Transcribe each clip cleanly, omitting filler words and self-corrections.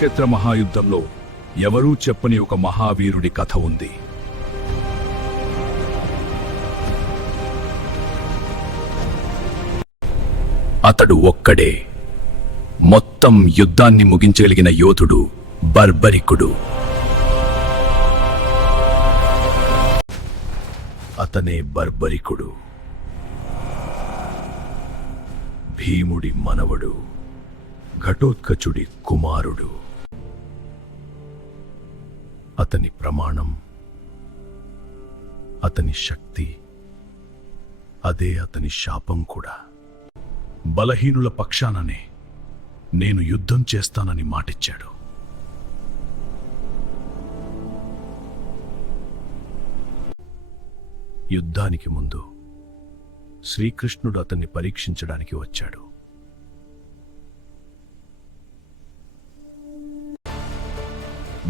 కురుక్షేత్ర మహాయుద్ధంలో ఎవరూ చెప్పని ఒక మహావీరుడి కథ ఉంది. అతడు ఒక్కడే మొత్తం యుద్ధాన్ని ముగించగలిగిన యోధుడు బర్బరికుడు. అతనే బర్బరికుడు, భీముడి మనవడు, ఘటోత్కచుడి కుమారుడు. అతని ప్రమాణం, అతని శక్తి, అదే అతని శాపం కూడా. బలహీనుల పక్షాననే నేను యుద్ధం చేస్తానని మాటిచ్చాడు. యుద్ధానికి ముందు శ్రీకృష్ణుడు అతన్ని పరీక్షించడానికి వచ్చాడు.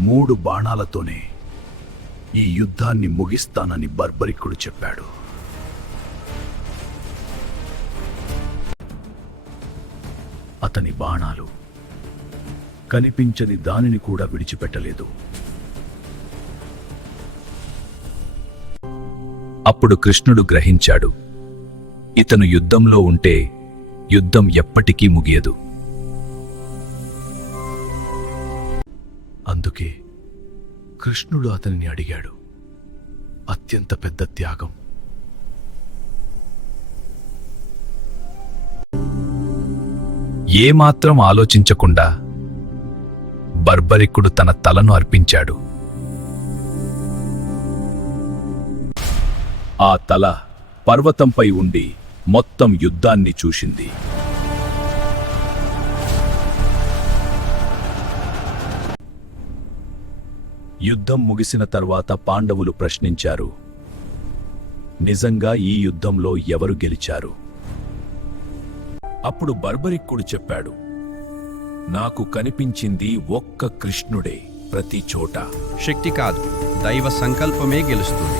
మూడు బాణాలతోనే ఈ యుద్ధాన్ని ముగిస్తానని బర్బరికుడు చెప్పాడు. అతని బాణాలు కనిపించని దానిని కూడా విడిచిపెట్టలేదు. అప్పుడు కృష్ణుడు గ్రహించాడు, ఇతను యుద్ధంలో ఉంటే యుద్ధం ఎప్పటికీ ముగియదు. అందుకే కృష్ణుడు అతనిని అడిగాడు, అత్యంత పెద్ద త్యాగం. ఏమాత్రం ఆలోచించకుండా బర్బరికుడు తన తలను అర్పించాడు. ఆ తల పర్వతంపై ఉండి మొత్తం యుద్ధాన్ని చూసింది. యుద్ధం ముగిసిన తర్వాత పాండవులు ప్రశ్నించారు, నిజంగా ఈ యుద్ధంలో ఎవరు గెలిచారు? అప్పుడు బర్బరికుడు చెప్పాడు, నాకు కనిపించింది ఒక్క కృష్ణుడే ప్రతి చోట. శక్తి కాదు, దైవ సంకల్పమే గెలుస్తుంది.